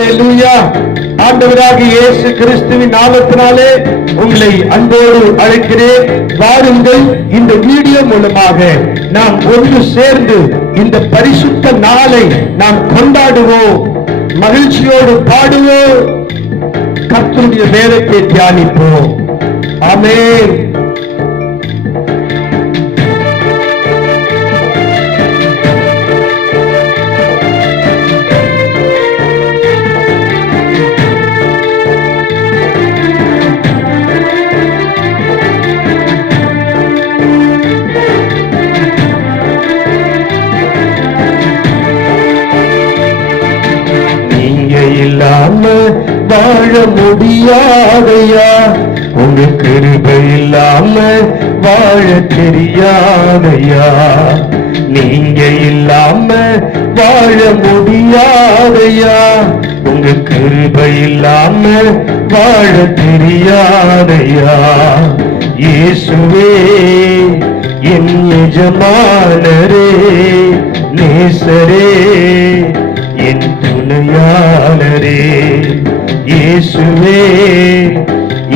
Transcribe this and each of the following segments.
அல்லேலூயா. ஆண்டவராகிய இயேசு கிறிஸ்துவின் நாமத்தினாலே உங்களை அன்போடு அழைக்கிறேன். வாருங்கள், இந்த வீடியோ மூலமாக நாம் ஒன்று சேர்ந்து இந்த பரிசுத்த நாளை நாம் கொண்டாடுவோம், மகிழ்ச்சியோடு பாடுவோம், கர்த்தருடைய வேதத்தை தியானிப்போம். ஆமென். இல்லாம வாழ முடியாதையா, உங்க கிருபை இல்லாம வாழ தெரியாதையா. நீங்க இல்லாம வாழ முடியாதையா, உங்க கிருபை இல்லாம வாழ தெரியாதையா. இயேசுவே என் எஜமானரே, நேசரே, என் துணையாளரே. இயேசுவே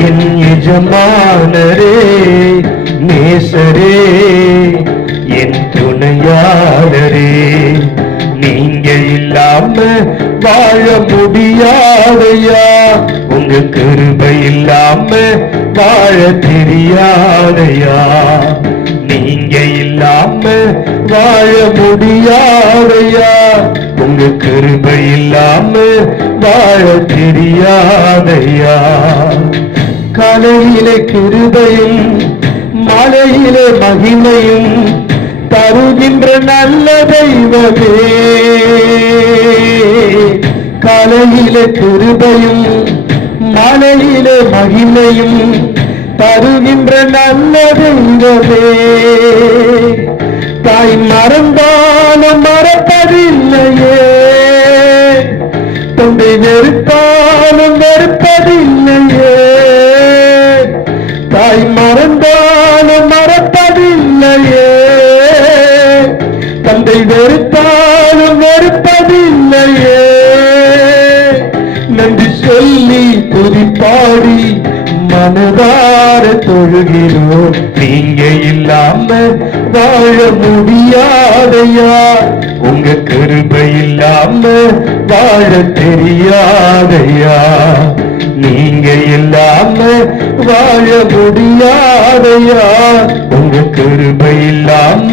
என் எஜமானரே, நேசரே, என் துணையாளரே. நீங்க இல்லாம வாழ முடியாதையா, உங்க கிருபை இல்லாம வாழ தெரியாதையா. நீங்க இல்லாம வாழ முடியாதையா, உங்க கிருபை இல்லாம வாழ தெரியாதையா. காலையிலே கிருபையும் மாலையிலே மகிமையும் தருகின்ற நல்ல தெய்வமே. காலையிலே கிருபையும் மாலையிலே மகிமையும் தருகின்ற நல்ல தெய்வமே. தாய் மறந்தாலும் மறப்பதில்லையே, தந்தை வெறுத்தாலும் வெறுப்பதில்லையே. தாய் மறந்தாலும் மறப்பதில்லையே, தந்தை வெறுத்தாலும் வெறுப்பதில்லையே. நன்றி சொல்லி துதிப்பாடி மனதார தொழுகிறோம். நீங்க இல்லாம வாழ முடியாதையா, உங்க கிருபை இல்லாம வாழ தெரியாதையா. நீங்க இல்லாம வாழ முடியாதையா, உங்க கிருபை இல்லாம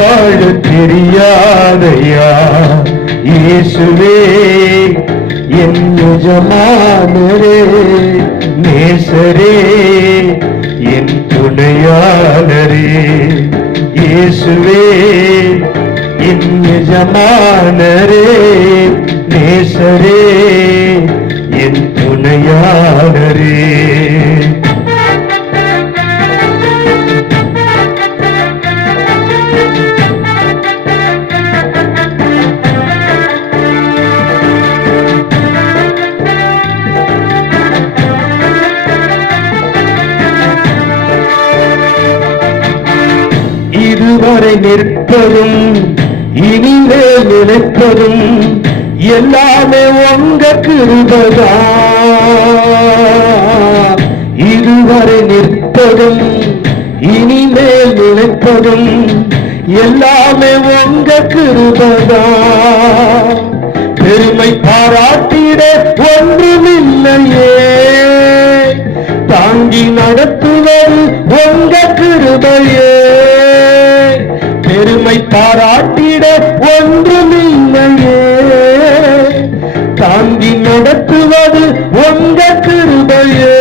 வாழ தெரியாதையா. இயேசுவே என் எஜமானரே, நேசரே, என் துணையாளரே. இயேசுவே என் எஜமானரே, நேசரே, என் துணையாளரே. இதுவரை நிற்பதும் இனிமேல் நினைப்பதும் எல்லாமே உங்க கிருபைதான். இதுவரை நிற்பதும் இனிமேல் நினைப்பதும் எல்லாமே உங்க கிருபைதான். பெருமை பாராட்டிட ஒன்றுமில்லையே, தாங்கி நடத்துவது உங்க கிருபையே. பெருமை பாராட்டிட ஒன்றுமில்லையே, தாங்கி நடத்துவது உங்க கிருபையே.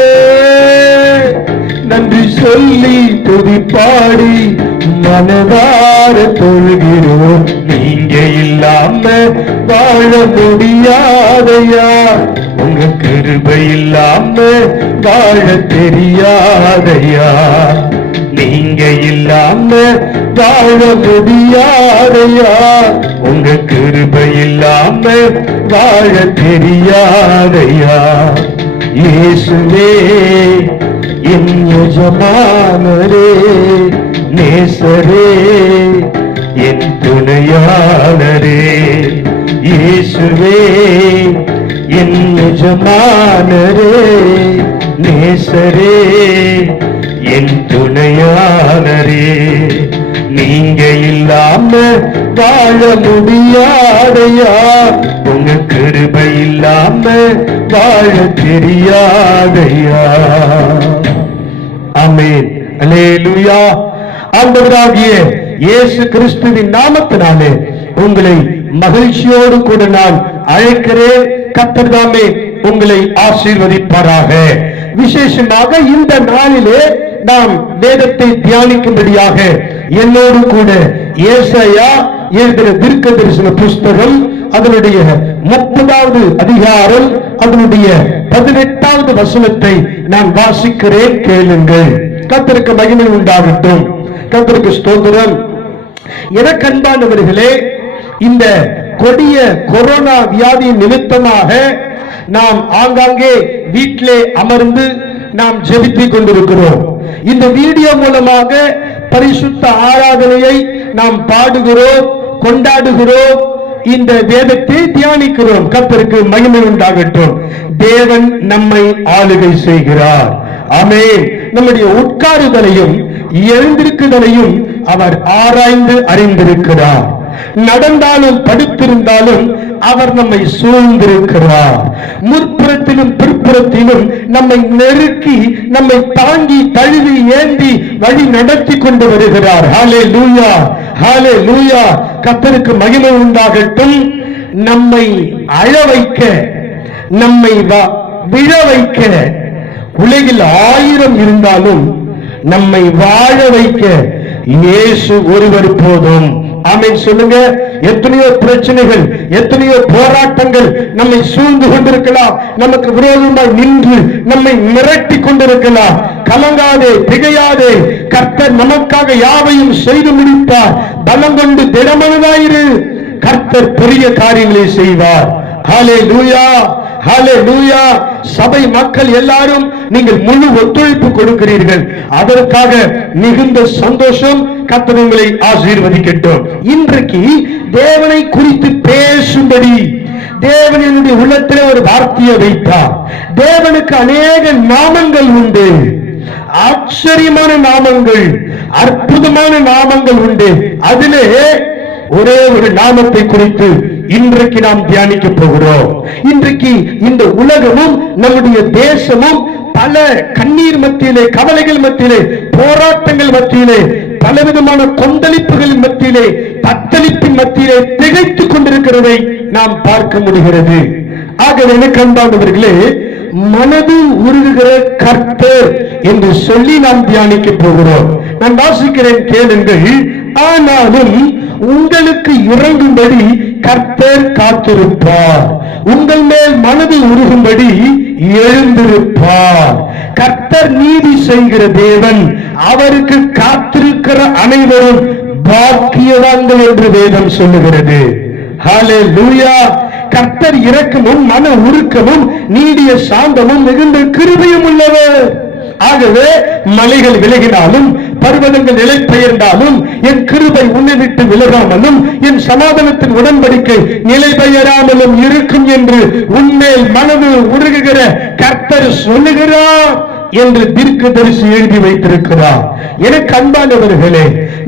நன்றி சொல்லி துதிப்பாடி மனதார தொழுகிறோம். நீங்க இல்லாம வாழ முடியாதையா, உங்க கிருபை இல்லாம வாழ தெரியாதையா. நீங்க இல்லாம வாழ முடியாதையா, உங்க கிருபை இல்லாம வாழ தெரியாதையா. இயேசுவே என் எஜமானரே, நேசரே, என் துணையாளரே. இயேசுவே என் எஜமானரே, நேசரே, என் துணையானரே, நீங்க இல்லாம வாழ முடியாதையா, உங்க கிருபை இல்லாம வாழ தெரியாதையா. ஆமென், அல்லேலூயா. ஆண்டவராகிய இயேசு கிறிஸ்துவின் நாமத்தினாலே உங்களை மகிழ்ச்சியோடு கூட நான் அழைக்கிறேன். கர்த்தர் தாமே உங்களை ஆசீர்வதிப்பாராக. விசேஷமாக இந்த நாளிலே நாம் வேதத்தை தியானிக்கும்படியாக என்னோடு கூட ஏசாயா எழுதின தீர்க்கதரிசன புஸ்தகம் அதனுடைய 30வது அதிகாரம் அதனுடைய 18வது வசனத்தை நான் வாசிக்கிறேன், கேளுங்கள். கர்த்தருக்கு மகிமை உண்டாகட்டும். கர்த்தருக்கு ஸ்தோத்திரம். எனக்கு அன்பானவர்களே, இந்த கொடிய கொரோனா வியாதி நிமித்தமாக நாம் ஆங்காங்கே வீட்டிலே அமர்ந்து நாம் ஜெபித்துக் கொண்டிருக்கிறோம். இந்த வீடியோ மூலமாக பரிசுத்த ஆராதனையை நாம் பாடுகிறோம், கொண்டாடுகிறோம், இந்த வேதத்தை தியானிக்கிறோம். கர்த்தருக்கு மகிமை உண்டாகட்டும். தேவன் நம்மை ஆளுகை செய்கிறார். ஆமென். நம்முடைய உட்காருதலையும் எழுந்திருக்குதலையும் அவர் ஆராய்ந்து அறிந்திருக்கிறார். நடந்தாலும் படுத்திருந்தாலும் அவர் நம்மை சூழ்ந்திருக்கிறார். முற்புறத்திலும் பிற்புறத்திலும் நம்மை நெருக்கி நம்மை தாங்கி தழுவி ஏந்தி வழி நடத்தி கொண்டு வருகிறார். ஹல்லேலூயா, ஹல்லேலூயா. கர்த்தருக்கு மகிமை உண்டாகட்டும். நம்மை அழ வைக்க, நம்மை விழ வைக்க உலகில் 1000 இருந்தாலும் நம்மை வாழ வைக்க இயேசு ஒருவர் போதும். ஆமென் சொல்லுங்க. எத்தனையோ பிரச்சனைகள், எத்தனையோ போராட்டங்கள் நம்மை சூழ்ந்து கொண்டிருக்கலாம், நமக்கு விரோதமாய் நின்று நம்மை மிரட்டி கொண்டிருக்கலாம். கலங்காதே, திகையாதே. கர்த்தர் நமக்காக யாவையும் செய்து முடித்தார். பலம் கொண்டு திடமனதாயிரு. கர்த்தர் பெரிய காரியங்களை செய்வார். ஹல்லேலூயா, ஹல்லேலூயா. சபை மக்கள் எல்லாரும் நீங்கள் முழு ஒத்துழைப்பு கொடுக்கிறீர்கள், அதற்காக மிகுந்த சந்தோஷம். கர்த்தர் உங்களை ஆசீர்வதிக்கட்டும். இன்றைக்கு தேவனை குறித்து பேசும்படி தேவன் என்னுடைய உள்ளத்திலே ஒரு வார்த்தையை வைத்தார். தேவனுக்கு அநேக நாமங்கள் உண்டு, ஆச்சரியமான நாமங்கள், அற்புதமான நாமங்கள் உண்டு. அதிலே ஒரே ஒரு நாமத்தை குறித்து இன்றைக்கு நாம் தியானிக்க போகிறோம். இன்றைக்கு இந்த உலகமும் நம்முடைய தேசமும் பல கண்ணீர் மத்தியிலே, கவலைகள் மத்தியிலே, போராட்டங்கள் மத்தியிலே, பலவிதமான கொந்தளிப்புகள் மத்தியிலே, தத்தளிப்பின் மத்தியிலே திகைத்துக் கொண்டிருக்கிறதை நாம் பார்க்க முடிகிறது. ஆகவே எனக்கு அன்பானவர்களே, மனது உருகுகிற கர்த்தர் என்று சொல்லி நாம் தியானிக்க போகிறோம். நான் வாசிக்கிறேன், கேளுங்கள். ஆனாலும் உங்களுக்கு இறங்கும்படி கர்த்தர் காத்திருப்பார், உங்கள் மேல் மனது உருகும்படி எழுந்திருப்பார். கர்த்தர் நீதி செய்கிற தேவன், அவருக்கு காத்திருக்கிற அனைவரும் பாக்கியவான்கள் என்று வேதம் சொல்லுகிறது. ஹல்லேலூயா. கர்த்தர் இரக்கமும் மன உருக்கமும் நீடிய சாந்தமும் மிகுந்த கிருபையும் உள்ளவர். ஆகவே மலைகள் விலகினாலும் பர்வதங்கள் நிலை பெயர்ந்தாலும் என் கிருபை உன்னை விட்டு விலகாமலும் என் சமாதானத்தின் உடன்படிக்கை நிலை பெயராமலும் இருக்கும் என்று உன்மேல் மனது உருகுகிற கர்த்தர் சொல்லுகிறார் என்று தீர்க்கதரிசி எழுதி வைத்திருக்கிறார். எனக்கு அன்பானவர்களே,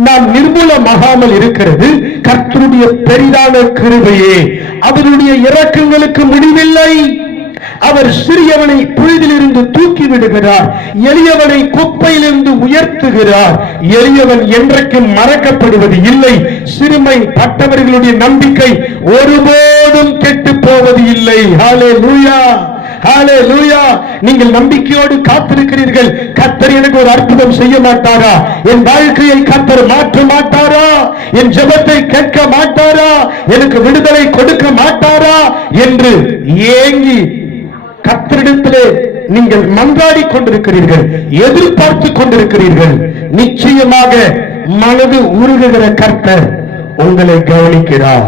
நாம் நிர்மூலமாகாமல் இருக்கிறது கர்த்தருடைய பெரிதான கிருபையே. அவருடைய இரக்கங்களுக்கு முடிவில்லை. அவர் சிறியவனை புழுதிலிருந்து தூக்கி விடுகிறார், எளியவனை குப்பையிலிருந்து உயர்த்துகிறார். எளியவன் என்றைக்கும் மறக்கப்படுவது இல்லை. சிறுமை பட்டவர்களுடைய நம்பிக்கை ஒருபோதும் கெட்டு போவது இல்லை. ஹல்லேலூயா, ஹல்லேலூயா. நீங்கள் நம்பிக்கையோடு காத்திருக்கிறீர்கள். கர்த்தர் எனக்கு ஒரு அற்புதம் செய்ய மாட்டாரா? என் வாழ்க்கையை கர்த்தர் மாற்ற மாட்டாரா? என் ஜெபத்தை கேட்க மாட்டாரா? எனக்கு விடுதலை கொடுக்க மாட்டாரா என்று ஏங்கி கர்த்தரிடத்திலே நீங்கள் மன்றாடி கொண்டிருக்கிறீர்கள், எதிர்பார்த்து கொண்டிருக்கிறீர்கள். நிச்சயமாக மனது உருகுகிற கர்த்தர் உங்களை கவனிக்கிறார்.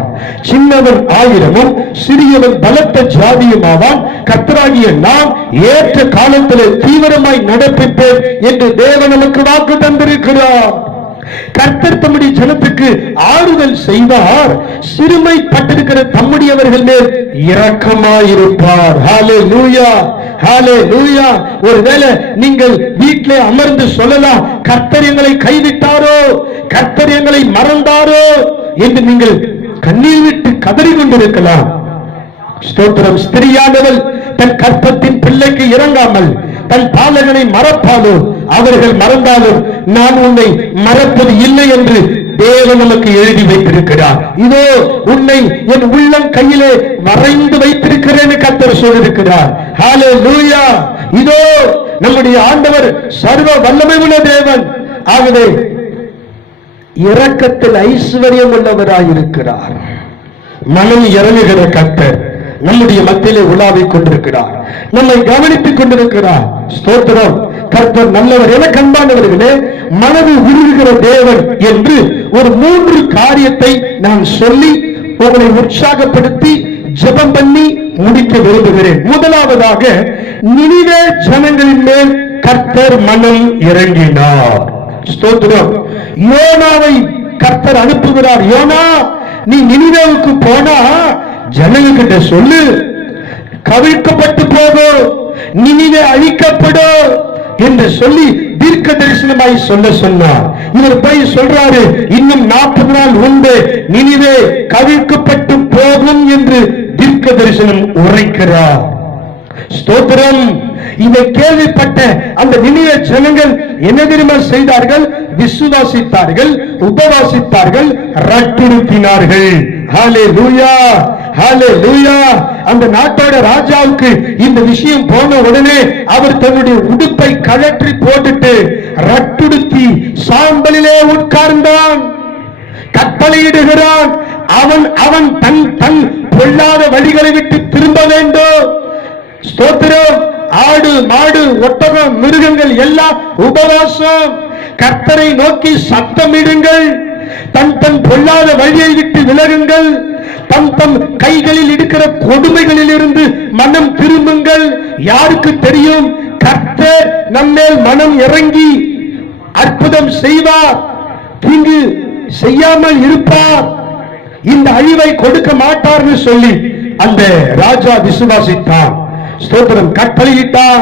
சின்னவன் 1000 சிறியவன் பலத்த ஜாதியுமாவான். கர்த்தராகிய நாம் ஏற்ற காலத்திலே தீவிரமாய் நடப்பிப்பேன் என்று தேவன் நமக்கு வாக்கு தந்திருக்கிறார். கர்த்தர் தம்முடைய ஜனத்துக்கு ஆறுதல் செய்வார், சிறுமைப்பட்டிருக்கிற தம்முடையவர்கள் மேல் இரக்கமாயிருப்பார். ஹல்லேலூயா, ஹல்லேலூயா. ஒருவேளை நீங்கள் வீட்டிலே அமர்ந்து சொல்லலாம், கர்த்தர் எங்களை கைவிட்டாரோ, கர்த்தர் எங்களை மறந்தாரோ என்று நீங்கள் கண்ணீர் விட்டு கதறி கொண்டிருக்கலாம். ஸ்தோத்திரம். ஸ்திரியானவள் தன் கற்பத்தின் பிள்ளைக்கு இறங்காமல் தன் பாலகனை மறப்பாலோ, அவர்கள் மறந்தாலும் நான் உன்னை மறப்பது இல்லை என்று தேவன் நமக்கு எழுதி வைத்திருக்கிறார். இதோ உன்னை என் உள்ளம் கையிலே வரைந்து வைத்திருக்கிறேன் கர்த்தர் சொல்லியிருக்கிறார். ஹல்லேலூயா. இதோ நம்முடைய ஆண்டவர் சர்வ வல்லமை உள்ள தேவன். ஆகவே இரக்கத்தில் ஐஸ்வர்யம் உள்ளவராயிருக்கிறார். மனம் இறங்குகிற கர்த்தர் நம்முடைய மத்தியிலே உலாவிக் கொண்டிருக்கிறார், நம்மை கவனித்துக் கொண்டிருக்கிறார். ஸ்தோத்திரம். கர்த்தர் நல்லவர். என கண்பானவர்களே, மனது உருகுகிற தேவன் என்று ஒரு 3 காரியத்தை நான் சொல்லி உங்களை உற்சாகப்படுத்தி ஜெபம் பண்ணி முடிக்க விரும்புகிறேன். முதலாவதாக, நினிவே ஜனங்களின் மேல் கர்த்தர் மனம் இறங்கினார். ஸ்தோத்திரம். யோனாவை கர்த்தர் அனுப்புகிறார். யோனா, நீ நினிவேவுக்கு போனா ஜனங்கிட்ட சொல்லு, கவிழ்க்கப்பட்டு போகும், நினிவே அழிக்கப்படும் என்று சொல்லி தீர்க்க தரிசனமாய் சொல்ல சொன்னார். இவர் போய் சொல்றாரு, இன்னும் 40 நாள் முன்பே நினிவே கவிழ்க்கப்பட்டு போகும் என்று தீர்க்க தரிசனம் உரைக்கிறார். ஸ்தோத்திரம். இதை கேள்விப்பட்ட அந்த நினிவே ஜனங்கள் என்ன தெரியுமா செய்தார்கள்? விசுவாசித்தார்கள், உபவாசித்தார்கள், ரட்டுடுத்தினார்கள். ஹல்லேலூயா, ஹல்லேலூயா. அந்த நாட்டோட ராஜாவுக்கு இந்த விஷயம் போன உடனே அவர் தன்னுடைய உடுப்பை கழற்றி போட்டுட்டு ரட்டுடுத்தி சாம்பலிலே உட்கார்ந்தான். கட்டளையிடுகிறான், அவன் தன் தன் பொல்லாத வழிகளை விட்டு திரும்ப வேண்டும். ஸ்தோத்திரம். ஆடு, மாடு, ஒட்டகம், மிருகங்கள் எல்லாம் உபவாசம். கர்த்தரை நோக்கி சத்தமிடுங்கள், தன் தன் பொல்லாத வழியை விட்டு விலகுங்கள், தம் தம் கைகளில் இருக்கிற கொடுமைகளில் இருந்து மனம் திரும்புங்கள். யாருக்கு தெரியும், கர்த்தர் நம்மேல் மனம் இறங்கி அற்புதம் செய்வார், தீங்கு செய்யாமல் இருப்பார், இந்த அழிவை கொடுக்க மாட்டார்னு சொல்லி அந்த ராஜா விசுவாசித்தான். ஸ்தோத்திரம். கட்டளையிட்டான்.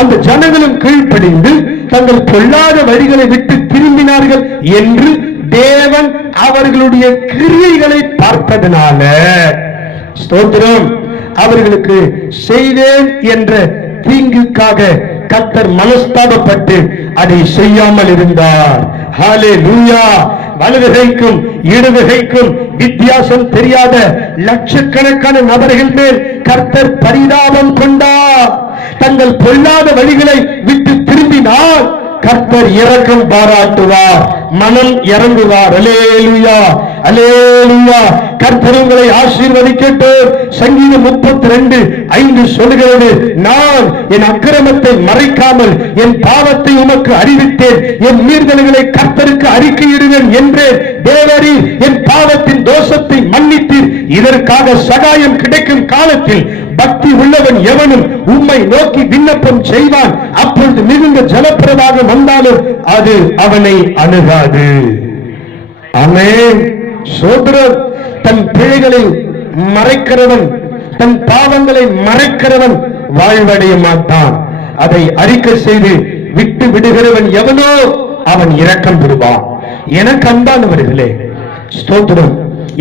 அந்த ஜனங்களும் கீழ்ப்படிந்து தங்கள் பொல்லாத வழிகளை விட்டு திரும்பினார்கள் என்று தேவன் அவர்களுடைய கிரியைகளை பார்த்ததனால, ஸ்தோத்திரம், அவர்களுக்கு செய்வேன் என்ற தீங்குக்காக கர்த்தர் மனஸ்தாபப்பட்டு அதை செய்யாமல் இருந்தார். ஹல்லேலூயா. வலதுகைக்கும் இடதுகைக்கும் வித்தியாசம் தெரியாத லட்சக்கணக்கான நபர்கள் மேல் கர்த்தர் பரிதாபம் கொண்டார். தங்கள் பொல்லாத வழிகளை விட்டு திரும்பினால் கர்த்தர் இரக்கம் பாராட்டுவார், மனம் இறங்குவார். அல்லேலூயா, அல்லேலூயா. கர்த்தர் உங்களை ஆசீர்வதிக்கட்டும். சங்கீதம் 32:5 சொல்கிறது, நான் என் அக்கிரமத்தை மறைக்காமல் என் பாவத்தை உமக்கு அறிவித்தேன், என் மீறுதல்களை கர்த்தருக்கு அறிக்கையிடுவேன் என்று தேவரீர் என் பாவத்தின் தோஷத்தை மன்னித்தீர். இதற்காக சகாயம் கிடைக்கும் காலத்தில் பக்தி உள்ளவன் எவனும் உம்மை நோக்கி விண்ணப்பம் செய்வான். அப்பொழுது மிகுந்த ஜலப்பிரவாகம் வந்தாலும் அது அவனை அணுகாது. ஆமென். சோதரர். தன் பிழைகளை மறைக்கிறவன், தன் பாவங்களை மறைக்கிறவன் வாழ்வடைய மாட்டான். அதை அறிக்கை செய்து விட்டு விடுகிறவன் எவனோ அவன் இரக்கம் பெறுவான். எனக்கு அன்பானவர்களே, ஸ்தோத்திரம்.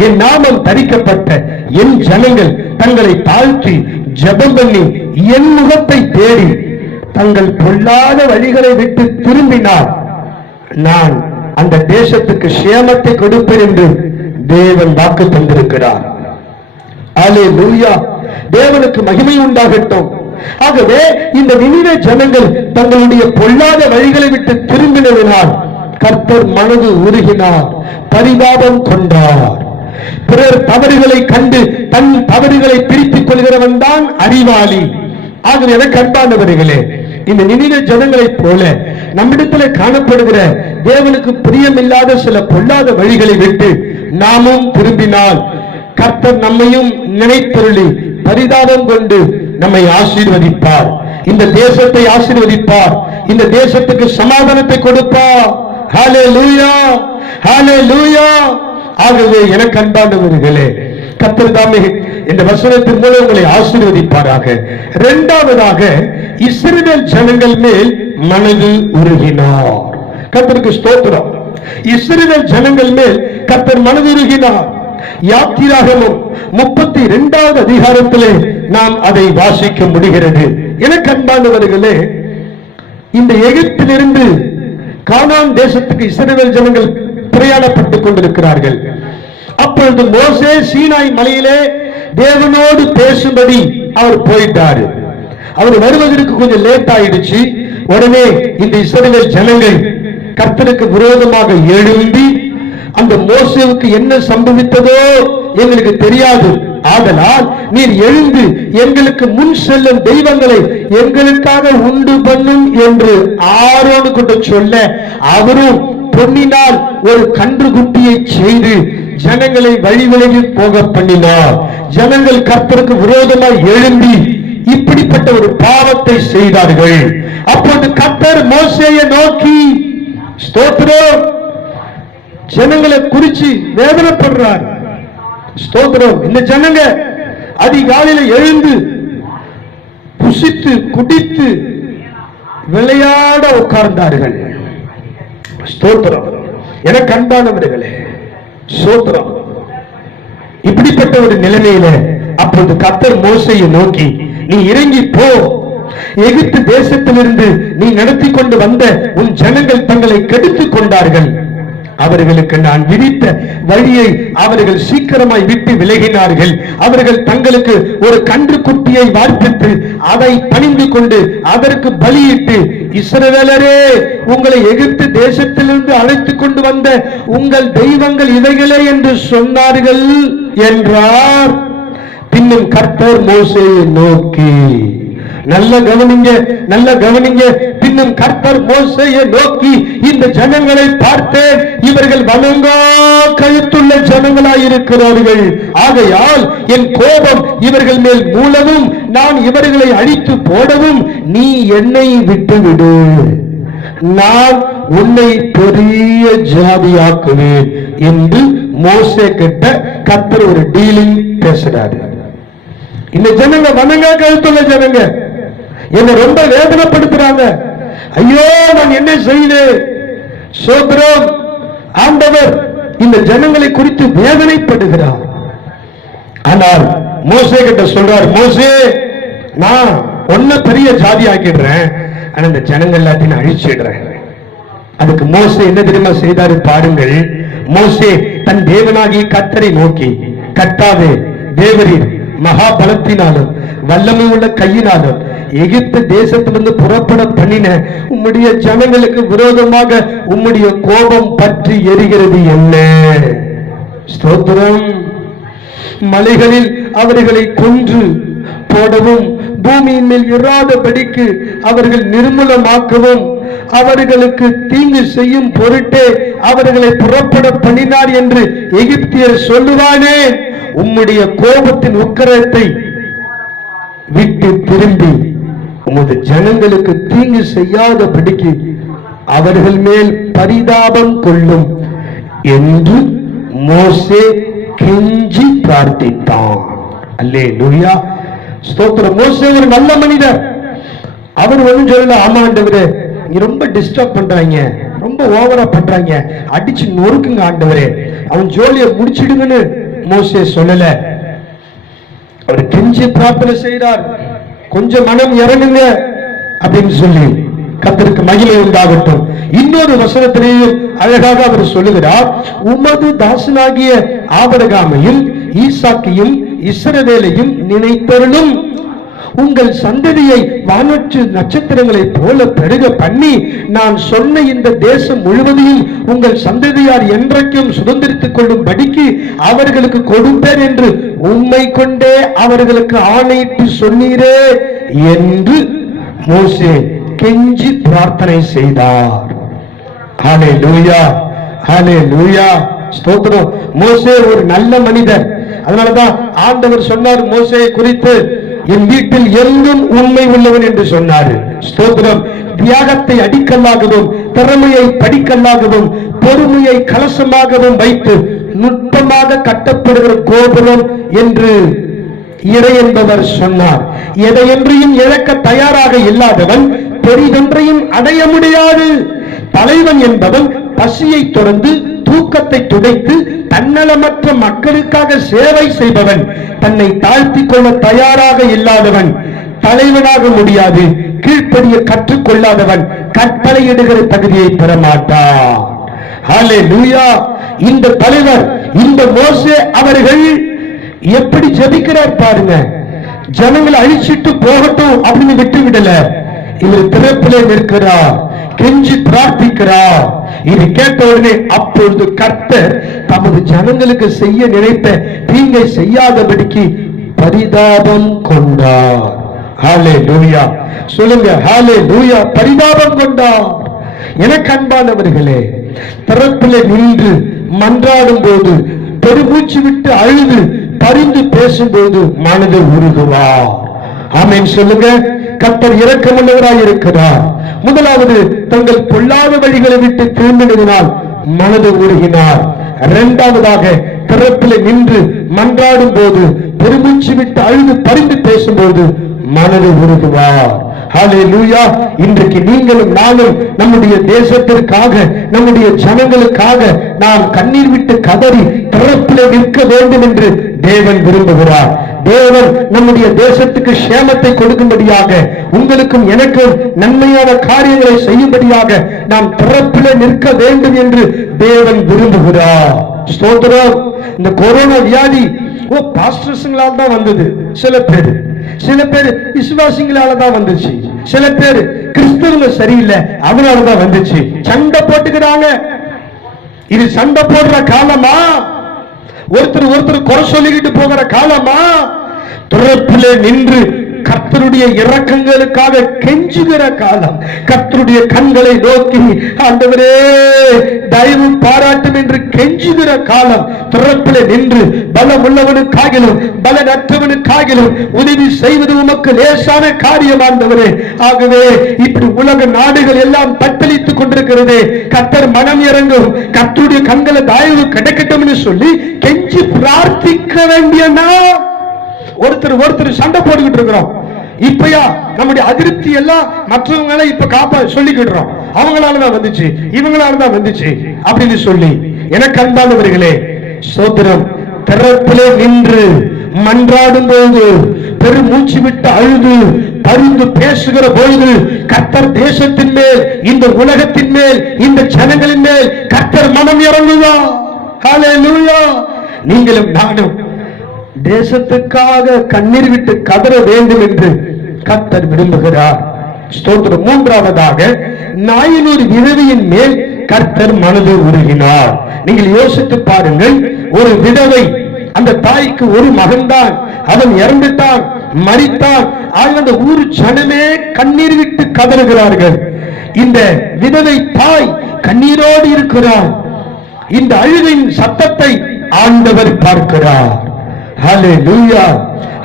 என் நாமம் தரிக்கப்பட்ட என் ஜனங்கள் தங்களை தாழ்த்தி ஜெபம் பண்ணி என் முகத்தை தேடி தங்கள் பொல்லாத வழிகளை விட்டு திரும்பினார், நான் அந்த தேசத்துக்கு சேமத்தை கொடுப்பேன் என்று தேவன் வாக்கு தந்திருக்கிறார். அல்லேலூயா. தேவனுக்கு மகிமை உண்டாகட்டும். ஆகவே இந்த நினிவே ஜனங்கள் தங்களுடைய பொல்லாத வழிகளை விட்டு திரும்பினதினால் கர்த்தர் மனது உருகினார், பரிதாபம் கொண்டார். பிறர் தவறுகளை கண்டு தன் தவறுகளை பிரித்துக் கொள்கிறவன் தான் அறிவாளி. ஆகவே எனக்கு அன்பானவர்களே, இந்த நினிவே ஜனங்களைப் போல நம்மிடத்தில் காணப்படுகிற தேவனுக்கு பிரியமில்லாத சில பொல்லாத வழிகளை விட்டு நாமும் திரும்பினால் கர்த்தர் நம்மையும் நினைத்தருளி பரிதாபம் கொண்டு நம்மை ஆசீர்வதிப்பார். இந்த தேசத்தை ஆசீர்வதிப்பார். இந்த தேசத்துக்கு சமாதானத்தை கொடுப்பார். ஹல்லேலூயா, ஹல்லேலூயா. ஆகவே எனக்கு அன்பானவர்களே, கர்த்தர் தாமே இந்த வசனத்தின் மூலம் உங்களை ஆசீர்வதிப்பாராக. இரண்டாவதாக, இஸ்ரவேல் ஜனங்கள் மேல் மனது உருகினார். கர்த்தருக்கு ஸ்தோத்திரம். இஸ்ரவேல் ஜனங்கள் மேல் கர்த்தர் மனது உருகினார். யாத்திராகமம் 32வது அதிகாரத்திலே நாம் அதை வாசிக்க முடிகிறது. எனக்கு அன்பானவர்களே, இந்த எகிப்திலிருந்து கானான் தேசத்துக்கு இஸ்ரவேல் ஜனங்கள் பிரயாணப்பட்டுக் கொண்டிருக்கிறார்கள். அப்பொழுது மோசே சீனாய் மலையிலே தேவனோடு பேசும்படி அவர் போயிட்டாரு. அவர் வருவதற்கு கொஞ்சம் லேட் ஆயிடுச்சு. உடனே இந்த இஸ்ரவேல் ஜனங்கள் கர்த்தருக்கு விரோதமாக எழும்பி, அந்த மோசேவுக்கு என்ன சம்பவித்ததோ எங்களுக்கு தெரியாது, ஆதலால் நீர் எழுந்து எங்களுக்கு முன் செல்லும் தெய்வங்களை எங்களுக்காக உண்டு பண்ணும் என்று ஆரோன் கொண்டு சொல்ல, அவரும் பொன்னினால் ஒரு கன்று குட்டியை செய்து ஜனங்களை வழி விலகி போக பண்ணினார். ஜனங்கள் கர்த்தருக்கு விரோதமாய் எழும்பி இப்படிப்பட்ட ஒரு பாவத்தை செய்தார்கள். அப்போது கர்த்தர் மோசேயை நோக்கி, ஸ்தோத்திரம், ஜனங்களை குறிச்சு வேதனைப்படுறார். ஸ்தோத்திரம். இந்த ஜனங்க அதிகாலையில எழுந்து புசித்து குடித்து விளையாட உட்கார்ந்தார்கள். ஸ்தோத்திரம். எனக்கு அன்பானவர்களே, ஸ்தோத்திரம். இப்படிப்பட்ட ஒரு நிலைமையில அப்போது கர்த்தர் மோசேயை நோக்கி, நீ இறங்கி போ, எகிப்து தேசத்திலிருந்து நீ நடத்தி கொண்டு வந்த உன் ஜனங்கள் தங்களை கெடுத்துக் கொண்டார்கள். அவர்களுக்கு நான் விதித்த வழியை அவர்கள் சீக்கிரமாய் விட்டு விலகினார்கள். அவர்கள் தங்களுக்கு ஒரு கன்று குட்டியை வார்ப்பித்து அதை பணிந்து கொண்டு அதற்கு பலியிட்டு, இஸ்ரவேலரே, உங்களை எகிப்து தேசத்திலிருந்து அழைத்துக் கொண்டு வந்த உங்கள் தெய்வங்கள் இவைகளே என்று சொன்னார்கள் என்றார். பின்னும் கர்த்தர் மோசேயை நோக்கி, நல்ல கவனிங்க, நல்ல கவனிங்க. பின்னும் கர்த்தர் மோசேயை நோக்கி, இந்த ஜனங்களை பார்த்தேன், இவர்கள் வணங்கா கழுத்துள்ள ஜனங்களாயிருக்கிறார்கள். ஆகையால் என் கோபம் இவர்கள் மேல் மூலவும் நான் இவர்களை அழித்து போடவும் நீ என்னை விட்டுவிடு. நான் உன்னை பெரிய ஜாதியாக்குவேன் என்று மோசே கிட்ட கர்த்தர் ஒரு டீலிங் பேசுறாரு. இந்த ஜனங்க வணங்கா கழுத்துள்ள ஜனங்க என்ன ரொம்ப வேதனைப்படுத்துறாங்க. ஐயோ, நான் என்ன செய்தேன்? சோதரம். ஆண்டவர் இந்த ஜனங்களை குறித்து வேதனைப்படுகிறார். ஆனால் மோசே கிட்ட சொல்றார், மோசே, நான் ஒன்ன பெரிய ஜாதி ஆக்கிடுறேன், ஆனா இந்த ஜனங்கள் எல்லாத்தையும் அழிச்சிடுறேன். அதுக்கு மோசே என்ன தெரியுமா செய்தாரு பாருங்கள். மோசே தன் தேவனாகிய கர்த்தரை நோக்கி, கர்த்தாவே, தேவரீர் மகா பலத்தினாலும் வல்லமை உள்ள கையினாலும் எகிப்து தேசத்திலிருந்து புறப்பட பண்ணின உம்முடைய ஜனங்களுக்கு விரோதமாக உம்முடைய கோபம் பற்றி எரிகிறது என்ன? ஸ்தோத்திரம். மலைகளில் அவர்களை கொன்று போடவும் பூமியின் மேல் இராதபடிக்கு அவர்கள் நிர்மூலமாக்கவும் அவர்களுக்கு தீங்கு செய்யும் பொருட்டே அவர்களை புறப்பட பண்ணினார் என்று எகிப்தியர் சொல்லுவானே. உம்முடைய கோபத்தின் உக்கிரத்தை விட்டு திரும்பி உமது ஜனங்களுக்கு தீங்கு செய்யாதபடிக்கு அவர்கள் மேல் பரிதாபம் கொள்ளும் என்று மோசே கெஞ்சி பிரார்த்தித்தான். அல்லேலூயா, ஸ்தோத்திரம். மோசே ஒரு நல்ல மனிதர். அவர் ஒன்றும் சொல்லல, ஆமா ஆண்டவரே, நீ ரொம்ப டிஸ்டர்ப் பண்றாங்க, ரொம்ப ஓவரா பண்றாங்க, அடிச்சு நொறுக்குங்க ஆண்டவரே, அவன் ஜோலியை முடிச்சிடுங்கன்னு மோசே சொல்லல. அவர் கெஞ்சி பிரார்த்தனை செய்கிறார், கொஞ்சம் மனம் இறங்குங்க அப்படின்னு சொல்லி. கர்த்தருக்கு மகிமை உண்டாகட்டும். இன்னொரு வசனத்திலேயும் அழகாக அவர் சொல்லுகிறார், உமது தாசனாகிய ஆபிரகாமையும் ஈசாக்கையும் இஸ்ரவேலையும் நினைத்தருளும், உங்கள் சந்ததியை வானற்று நட்சத்திரங்களைப் போல பெருக பண்ணி நான் சொன்ன இந்த தேசம் முழுவதையும் உங்கள் சந்ததியார் என்றைக்கும் சுதந்திரித்துக் கொள்ளும் படிக்கு அவர்களுக்கு கொடுப்பேன் என்று உம்மை கொண்டே அவர்களுக்கு ஆணையிட்டு சொன்னீரே என்று மோசே கெஞ்சி பிரார்த்தனை செய்தார். ஹல்லேலூயா, ஹல்லேலூயா, ஸ்தோத்திரம். மோசே ஒரு நல்ல மனிதர். அதனாலதான் ஆண்டவர் சொன்னார் மோசேயை குறித்து, என் வீட்டில் எங்கும் உண்மை உள்ளவன் என்று சொன்னார். ஸ்தோத்திரம். தியாகத்தை அடிக்கல்லாகவும், திறமையை படிக்கல்லாகவும், பொறுமையை கலசமாகவும் வைத்து நுட்பமாக கட்டப்படுகிற கோபுரம் என்று இறை என்பவர் சொன்னார். எதையென்றையும் இழக்க தயாராக இல்லாதவன் பெரிதொன்றையும் அடைய முடியாது. தலைவன் என்பவன் பசியை தொடர்ந்து தூக்கத்தை துடைத்து தன்னலமற்ற மக்களுக்காக சேவை செய்பவன். தன்னை தாழ்த்திக் கொள்ள தயாராக இல்லாதவன் தலைவனாக முடியாது. கீழ்ப்படிய கற்றுக்கொள்ளாதவன் கட்டளையிடுகிற தகுதியை பெற மாட்டான். ஹல்லேலூயா. இந்த தலைவர், இந்த மோசே அவர்கள் எப்படி ஜெபிக்கிறார் பாருங்க. ஜனங்களை அழிச்சிட்டு போகட்டும் அப்படின்னு விட்டு விடல. இவர் திறப்பிலே நிற்கிறார், கெஞ்சி பிரார்த்திக்கிறார். இது கேட்ட உடனே அப்பொழுது கர்த்தர் தமது ஜனங்களுக்கு செய்ய நினைத்த தீங்கை செய்யாதபடிக்கு பரிதாபம் கொண்டார். ஹல்லேலூயா. சொல்லுங்க, ஹல்லேலூயா. பரிதாபம் கொண்டார். எனக்கு அன்பானவர்களே, திறப்பிலே நின்று மன்றாடும் போது, பெருமூச்சு விட்டு அழுது பரிந்து பேசும்போது மனது உருகுவார். ஆமென் சொல்லுங்க. கர்த்தர் இரக்கமுள்ளவராய் இருக்கிறார். முதலாவது, தங்கள் பொல்லாத வழிகளை விட்டு திரும்பினதினால் மனது உருகினார். இரண்டாவதாக, திறப்பிலே நின்று மன்றாடும் போது, பெருமூச்சு விட்டு அழுது பரிந்து பேசும்போது மனது உருகுவார். ஹல்லேலூயா. இன்றைக்கு நீங்களும் நானும் நம்முடைய தேசத்திற்காக, நம்முடைய ஜனங்களுக்காக நாம் கண்ணீர் விட்டு கதறி திறப்பிலே நிற்க வேண்டும் என்று தேவன் விரும்புகிறார். தேவன் நம்முடைய தேசத்துக்கு சேமத்தை கொடுக்கும்படியாக, உங்களுக்கும் எனக்கும் நன்மையான காரியங்களை செய்யும்படியாக நாம் திறப்பிலே நிற்க வேண்டும் என்று தேவன் விரும்புகிறார். ஸ்தோத்திரம். இந்த கொரோனா வியாதி பாஸ்டர்ஸ்ங்களால் தான் வந்தது. சில பேர் விசுவாசிகளால தான் வந்துச்சு. சில பேர் கிறிஸ்தவங்க சரியில்லை அதனால தான் வந்துச்சு. சண்டை போட்டுக்கிறாங்க. இது சண்டை போடுற காலமா? ஒருத்தர் குறை சொல்லிக்கிட்டு போகிற காலமா? திறப்பிலே நின்று கர்த்தருடைய இரக்கங்களுக்காக கெஞ்சுகிற காலம். கர்த்தருடைய கண்களை நோக்கி ஆண்டவரே தயவு பாராட்டும் என்று கெஞ்சுகிற காலம். திறப்பிலே நின்று பலமுள்ளவனுக்காகிலும் பலனற்றவனுக்காகிலும் உதவி செய்வது உமக்கு லேசான காரியம் ஆண்டவரே. ஆகவே இப்படி உலக நாடுகள் எல்லாம் தத்தளித்துக் கொண்டிருக்கிறதே, கர்த்தர் மனம் இறங்கும், கர்த்தருடைய கண்களை தயவு கிடைக்கட்டும் என்று சொல்லி கெஞ்சி பிரார்த்திக்க வேண்டிய நாம் ஒருத்தர் சண்டை போட்டுக்கிட்டு இருக்கிறோம். இப்பயா நம்முடைய அதிருப்தி எல்லாம் மற்றவங்களை இப்ப காப்பா சொல்லிக்கிடுறோம். அவங்களாலதான் வந்துச்சு, இவங்களாலதான் வந்துச்சு அப்படின்னு சொல்லி. எனக்கு அன்பானவர்களே, சோத்திரம். திறப்பிலே நின்று மன்றாடும் போது, பெருமூச்சு விட்டு அழுது பரிந்து பேசுகிற பொழுது கர்த்தர் தேசத்தின் மேல், இந்த உலகத்தின் மேல், இந்த ஜனங்களின் மேல் கர்த்தர் மனம் இறங்குவா. ஹல்லேலூயா. நீங்களும் நானும் தேசத்துக்காக கண்ணீர் விட்டு கதற வேண்டும் என்று கர்த்தர் விரும்புகிறார். ஸ்தோத்திரம். மூன்றாவதாக, நாயினூர் விதவையின் மேல் கர்த்தர் மனது உருகினார். நீங்கள் யோசித்து பாருங்கள். ஒரு விதவை, அந்த தாய்க்கு ஒரு மகன்தான், அவன் இறந்துட்டான், மரித்தான். அந்த ஊர் ஜனமே கண்ணீர் விட்டு கதறுகிறார்கள். இந்த விதவை தாய் கண்ணீரோடு இருக்கிறார். இந்த அழுகையின் சத்தத்தை ஆண்டவர் பார்க்கிறார். ஹல்லேலூயா.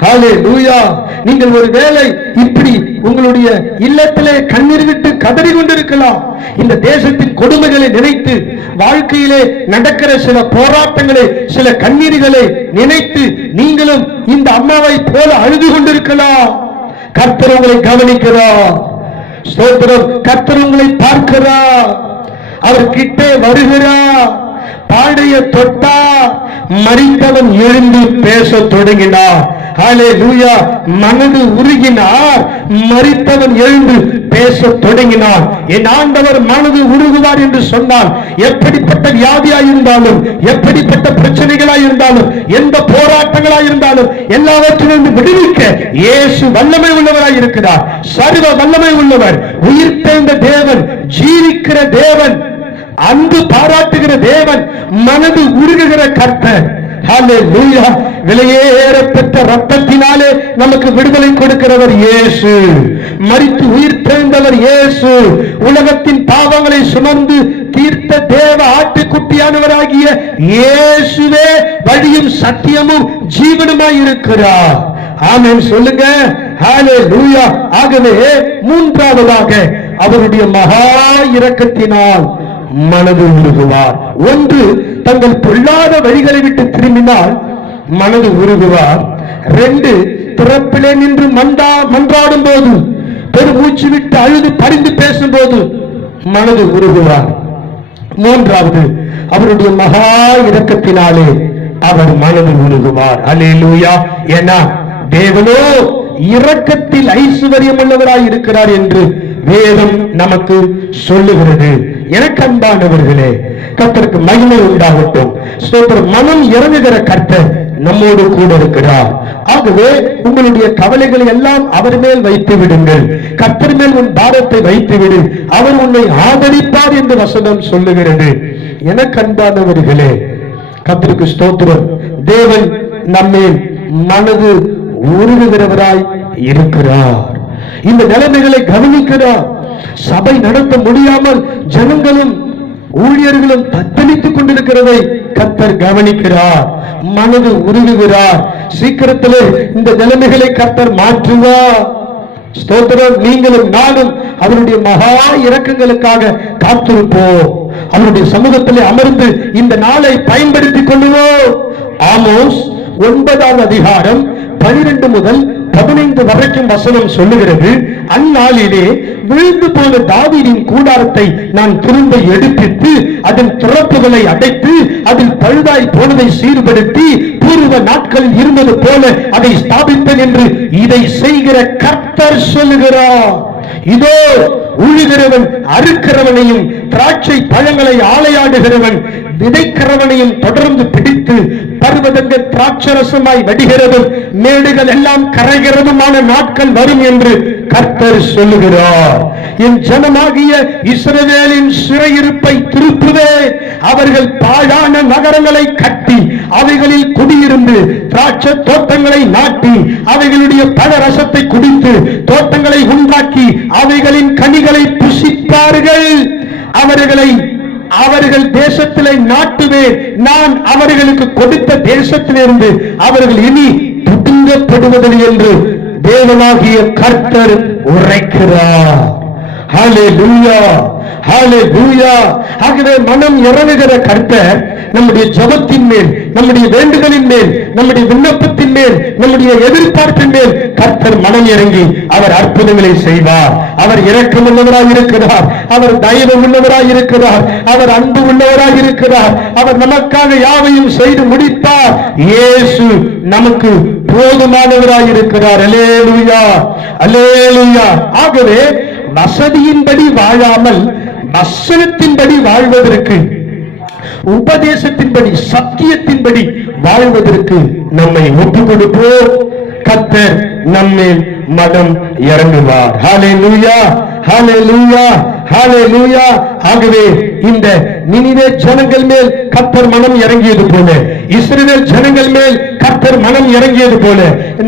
ஹல்லேலூயா. நீங்கள் ஒருவேளை இப்படி உங்களுடைய இல்லத்திலே கண்ணீர் விட்டு கதறி கொண்டிருக்கலாம். இந்த தேசத்தின் கொடுமைகளை நினைத்து, வாழ்க்கையிலே நடக்கிற சில போராட்டங்களை, சில கண்ணீர்களை நினைத்து நீங்களும் இந்த அம்மாவை போல அழுது கொண்டிருக்கலாம். கர்த்தர் உங்களை கவனிக்கிறார். ஸ்தோத்திரம். கர்த்தர் உங்களை பார்க்கிறார். அவர் கிட்டே வருகிறார். பாடைய தொட்டா மரித்தவன் எழுந்து பேச தொடங்கினார். ஹல்லேலூயா. மனது உருகினார். மரித்தவன் எழுந்து பேச தொடங்கினார். என் ஆண்டவர் மனது உருகுவார் என்று சொன்னால், எப்படிப்பட்ட வியாதியாய் இருந்தாலும், எப்படிப்பட்ட பிரச்சனைகளாய் இருந்தாலும், எந்த போராட்டங்களாய் இருந்தாலும் எல்லாவற்றிலிருந்து விடுவிக்க இயேசு வல்லமை உள்ளவராய் இருக்கிறார். சர்வ வல்லமை உள்ளவர், உயிர் தெழுந்த தேவன், ஜீவிக்கிற தேவன், அன்பு பாராட்டுகிற தேவன், மனது உருகுகிற கர்த்தர். ஹல்லேலூயா. விலையேற பெற்ற ரத்தத்தினாலே நமக்கு விடுதலை கொடுக்கிறவர் இயேசு. மரித்து உயிர் தெழுந்தவர் இயேசு. உலகத்தின் பாவங்களை சுமந்து தீர்த்த தேவ ஆட்டுக்குட்டியானவராகிய இயேசுவே வழியும் சத்தியமும் ஜீவனுமாய் இருக்கிறார். ஆமென் சொல்லுங்க. ஹalleluya. ஆகவே மூன்றாவதாக அவருடைய மகா இரக்கத்தினால் மனது உருகுவார். ஒன்று, தங்கள் பொல்லாத வழிகளை விட்டு திரும்பினால் மனது உருகுவார். 2, திறப்பிலே நின்று மன்றாடும் போது, பெருமூச்சு விட்டு அழுது பரிந்து பேசும் போது மனது உருகுவார். 3வது, அவருடைய மகா இரக்கத்தினாலே அவர் மனது உருகுவார். அல்லேலூயா. ஏன்னா தேவனோ இரக்கத்தில் ஐஸ்வர்யம் உள்ளவராய் இருக்கிறார் என்று வேதம் நமக்கு சொல்லுகிறது. எனக்கு அன்பானவர்களே, கர்த்தருக்கு மகிமை உண்டாகட்டும். ஸ்தோத்திரம். மனம் இறங்குகிற கர்த்தர் நம்மோடு கூட இருக்கிறார். ஆகவே உங்களுடைய கவலைகளை எல்லாம் அவர் மேல் வைத்து விடுங்கள். கர்த்தர் மேல் உன் பாரத்தை வைத்து விடு, அவர் உன்னை ஆதரிப்பார் என்று வசனம் சொல்லுகிறது. எனக்கு அன்பானவர்களே, கர்த்தருக்கு ஸ்தோத்திரம். தேவன் நம்மேல் மனது உருகுகிறவராய் இருக்கிறார். இந்த நிலைமைகளை கவனிக்கிறார். சபை நடத்த முடியாமல் ஜனங்களும் ஊழியர்களும் தத்தளித்துக் கொண்டிருக்கிறதை கர்த்தர் கவனிக்கிறார். மனது உருகுகிறார். சீக்கிரத்திலே இந்த நிலைமைகளை கர்த்தர் மாற்றுவார். ஸ்தோத்திரம். நீங்களும் நானும் அவருடைய மகா இரக்கங்களுக்காக காத்திருப்போம். அவருடைய சமூகத்திலே அமர்ந்து இந்த நாளை பயன்படுத்திக் கொள்ளுவோம். ஆமோஸ் 9வது அதிகாரம் 12 முதல் 15 வரைக்கும் வசனம் சொல்லுகிறது. அந்நாளிலே விழுந்து போன தாவீதின் கூடாரத்தை நான் திரும்ப எடுப்பித்து அதன் திறப்புகளை அடைத்து அதில் பழுதாய் போனதை சீர்படுத்தி பூர்வ நாட்களில் இருந்தது போல அதை ஸ்தாபிப்பேன் என்று இதை செய்கிற கர்த்தர் சொல்லுகிறார். இதோ உழுகிறவன் அறுக்கிறவனையும் திராட்சை பழங்களை ஆலையாடுகிறவன் விதைக்கிறவனையும் தொடர்ந்து பிடித்து பர்வதங்கள் திராட்சரசமாய் வடிகிறதும் மேடுகள் எல்லாம் கரைகிறதுமான நாட்கள் வரும் என்று கர்த்தர் சொல்லுகிறார். என் ஜனமாகிய இஸ்ரவேலின் சிறையிருப்பை திருப்புவேன். அவர்கள் பாழான நகரங்களை கட்டி அவைகளில் குடியிருந்து திராட்சை தோட்டங்களை நாட்டி அவைகளுடைய பழரசத்தை குடித்து தோட்டங்களை உண்டாக்கி அவைகளின் கனிகளை புசிப்பார்கள். அவர்கள் தேசத்திலே நாட்டுவேன். நான் அவர்களுக்கு கொடுத்த தேசத்திலிருந்து அவர்கள் இனி புடுங்கப்படுவதில்லை என்று தேவனாகிய கர்த்தர் உரைக்கிறார். ஹல்லேலூயா, ஹல்லேலூயா. ஆகவே மனம் இறங்குகிற கர்த்தர் நம்முடைய ஜெபத்தின் மேல், நம்முடைய வேண்டுதலின் மேல், நம்முடைய விண்ணப்பத்தின் மேல், நம்முடைய எதிர்பார்ப்பின் மேல் கர்த்தர் மனம் இறங்கி அவர் அற்புதங்களை செய்வார். அவர் இரக்கம் உள்ளவராய் இருக்கிறார். அவர் தயவு உள்ளவராய் இருக்கிறார். அவர் அன்பு உள்ளவராய் இருக்கிறார். அவர் நமக்காக யாவையும் செய்து முடிப்பார். இயேசு நமக்கு போதுமானவராய் இருக்கிறார். அல்லேலூயா, அல்லேலூயா. ஆகவே வசதியின்படி வாழாமல் வசனத்தின்படி வாழ்வதற்கு, உபதேசத்தின்படி சத்தியத்தின்படி வாழ்வதற்கு நம்மை ஒப்புக் கொடுப்போம். கர்த்தர் நம்மேல் மனம் இறங்குவார். ஹல்லேலூயா, ஹல்லேலூயா, ஹல்லேலூயா. ஆகவே இந்த நினிவே ஜனங்கள் மேல் கர்த்தர் மனம் இறங்கியது போல, இஸ்ரவேல் ஜனங்கள் மேல் கர்த்தர் மனம் இறங்கியது போல,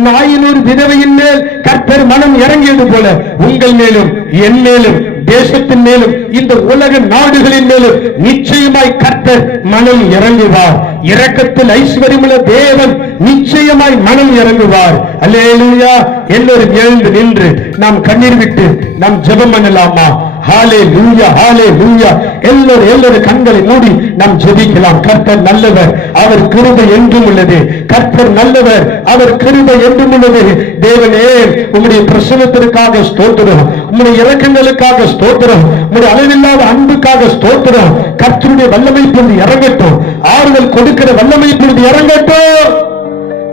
நாயினூர் விதவையின் மேல் கர்த்தர் மனம் இறங்கியது போல உங்கள் மேலும் என் மேலும் தேசத்தின் மேலும் இந்த உலக நாடுகளின் மேலும் நிச்சயமாய் கர்த்தர் மனம் இறங்குவார். இரக்கத்தில் ஐஸ்வர்யமுள்ள தேவன் நிச்சயமாய் மனம் இறங்குவார். அல்லேலூயா. எல்லோரும் எழுந்து நின்று நாம் கண்ணீர் விட்டு நாம் ஜெபம் பண்ணலாமா? ஹல்லேலூயா, ஹல்லேலூயா. எல்லோரும் கண்களை மூடி நாம் ஜெபிக்கலாம். கர்த்தர் நல்லவர், அவர் கிருபை என்றும் உள்ளது. கர்த்தர் நல்லவர், அவர் கிருபை என்றும் உள்ளது. தேவனே, உம்முடைய பிரசன்னத்திற்காக ஸ்தோத்திரம், உம்முடைய இரக்கங்களுக்காக ஸ்தோத்திரம், உம்முடைய அளவில்லாத அன்புக்காக ஸ்தோத்திரம். கர்த்தருடைய வல்லமை பொழுது இறங்கட்டும், ஆறுதல் கொடுக்கிற வல்லமை பொழுது இறங்கட்டும்.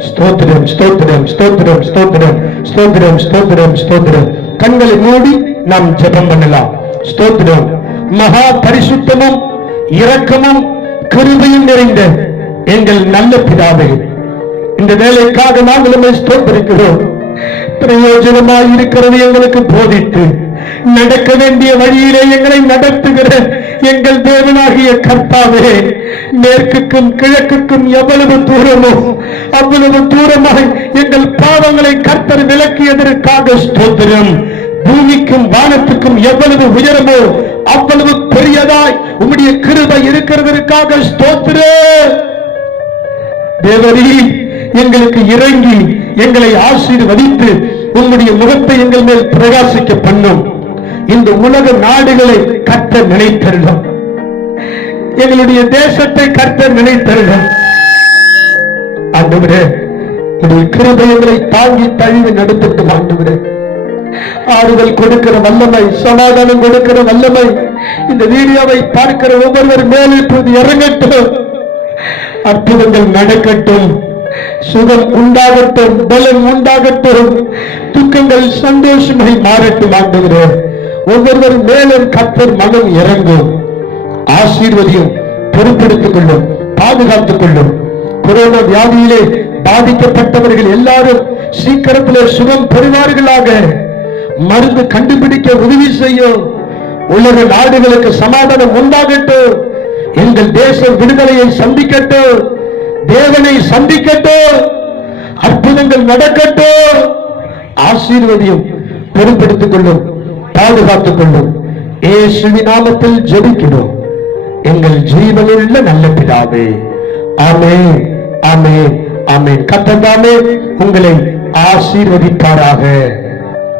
ஸ்தோத்திரம், ஸ்தோத்திரம், ஸ்தோத்திரம், ஸ்தோத்திரம், ஸ்தோத்திரம், ஸ்தோத்திரம், ஸ்தோத்திரம். கண்களை மூடி நாம் ஜெபம் பண்ணலாம். ஸ்தோத்திரம். மகா பரிசுத்தமும் இரக்கமும் கிருபையும் நிறைந்த எங்கள் நல்ல பிதாவே, இந்த வேலைக்காக நாங்கள் உம்மை ஸ்தோத்திரிக்கிறோம். பிரயோஜனமாய் இருக்கிறது எங்களுக்கு போதித்து நடக்க வேண்டிய வழியிலே எங்களை நடத்துகிற எங்கள் தேவனாகிய கர்த்தாவே, மேற்குக்கும் கிழக்குக்கும் எவ்வளவு தூரமோ அவ்வளவு தூரமாய் எங்கள் பாவங்களை கர்த்தர் விலக்கியதற்காக ஸ்தோத்திரம். பூமிக்கும் வானத்துக்கும் எவ்வளவு உயரமோ அவ்வளவு பெரியதாய் உம்முடைய கிருபை இருக்கிறதற்காக ஸ்தோத்திரம். தேவரீ, எங்களுக்கு இறங்கி எங்களை ஆசீர்வதித்து உம்முடைய முகத்தை எங்கள் மேல் பிரகாசிக்க பண்ணும். இந்த உலக நாடுகளை கர்த்தர் நினைத்தருளும். எங்களுடைய தேசத்தை கர்த்தர் நினைத்தருளும். ஆண்டவரே, உடைய கிருபை எங்களை தாங்கி தழுவி நடத்தட்டும். ஆண்டவரே, ஆறுதல் கொடுக்கிற வல்லமை, சமாதானம் கொடுக்கிற வல்லமை இந்த வீடியோவை பார்க்கிற ஒவ்வொருவர் மேல் இப்போது இறங்கட்டும். அற்புதங்கள் நடக்கட்டும், சுகம் உண்டாகட்டும், பலம் உண்டாகட்டும், துக்கங்கள் சந்தோஷமாய் மாறட்டும். ஆண்டவரே, ஒவ்வொருவர் மேலும் கர்த்தர் மனம் இறங்கும். ஆசீர்வதியும், பொறுப்பெடுத்துக் கொள்ளும், பாதுகாத்துக் கொள்ளும். கொரோனா வியாதியிலே பாதிக்கப்பட்டவர்கள் எல்லாரும் சீக்கிரத்திலே சுகம் பெறுவார்களாக. மருந்து கண்டுபிடிக்க உதவி செய்யும். உலக நாடுகளுக்கு சமாதானம் உண்டாகட்டும். எங்கள் தேசம் விடுதலையை சந்திக்கட்டும், தேவனை சந்திக்கட்டும், அற்புதங்கள் நடக்கட்டும். ஆசீர்வதியும், பொறுப்பெடுத்துக் கொள்ளும், பாதுகாத்துக் கொள்ளும். இயேசுவின் நாமத்தில் ஜெபிக்கிறோம் எங்கள் ஜீவனுள்ள நல்ல பிதாவே. ஆமென், ஆமென், ஆமென். கர்த்தர் தாமே உங்களை ஆசீர்வதிப்பாராக.